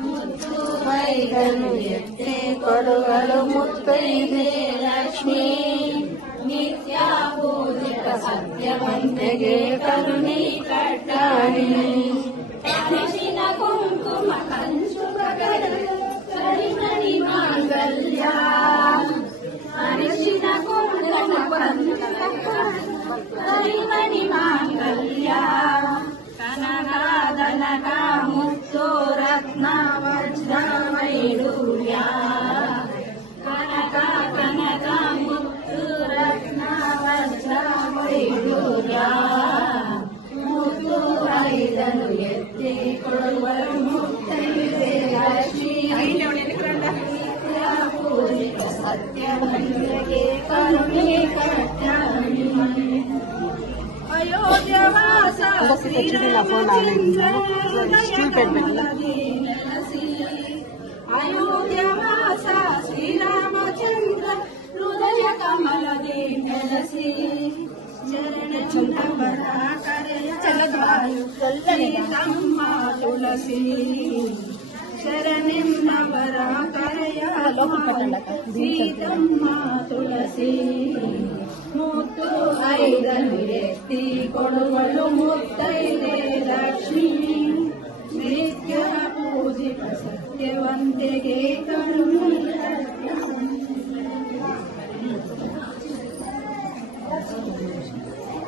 ಮುತ್ತು ಬೈಗನು ಎತ್ತಿ ಕೊಡುವಳು ಮುತ್ತೈದೆ ಲಕ್ಷ್ಮೀ. ನಿತ್ಯ ಪೂಜಿತ ಸತ್ಯವಂತೆಗೆ ಕರುಣಿ ಕಟ್ಟಾಡಿ. ಅರಿಶಿನ ಕುಂಕುಮ ಕಂಚು ಕರಿಮಣಿ ಮಾಂಗಲ್ಯ. ಅರಿಶಿನ ಕುಂಕುಮ ಕರಿಮಣಿ ಮಾಂಗಲ್ಯ. ಕನಕ ಮುತ್ತು ರತ್ನ ವಜ್ರ ವೈಡೂರ್ಯ. ಕನಕ ಮುತ್ತು ರತ್ನ ವಜ್ರ ವೈಡೂರ್ಯ. ಮುತ್ತು ಐದನು ಎತ್ತಿ ಕೊಡುವರು ಮುತ್ತೈದೆ ಲಕ್ಷ್ಮೀ. ಪೂಜಿತ ಸತ್ಯವಂತೆಗೆ ಕರುಣೆ ಕಟ್ಟಾಡಿ. ಅಯೋಧ್ಯವಾಸ ಶ್ರೀರಾಮಚಂದ್ರ ನೆಲಸಿ. ಅಯೋಧ್ಯವಾಸ ಶ್ರೀರಾಮಚಂದ್ರ ಹೃದಯ ಕಮಲದಿ ನೆಲಸಿ. ಚರಣವರ ಕರೆಯ ಸೀತಮ್ಮ ತುಳಸಿ. ಶರಣೆಂಬವರ ಕರೆಯ ಸೀತಮ್ಮ ತುಳಸಿ. ಮುತ್ತು ಐದನು ಎತ್ತಿ ಕೊಡುವಳು ಮುತ್ತೈದೆ ಲಕ್ಷ್ಮೀ. ನಿತ್ಯ ಪೂಜಿತ ಸತ್ಯವಂತೆಗೆ ಕರುಣೆ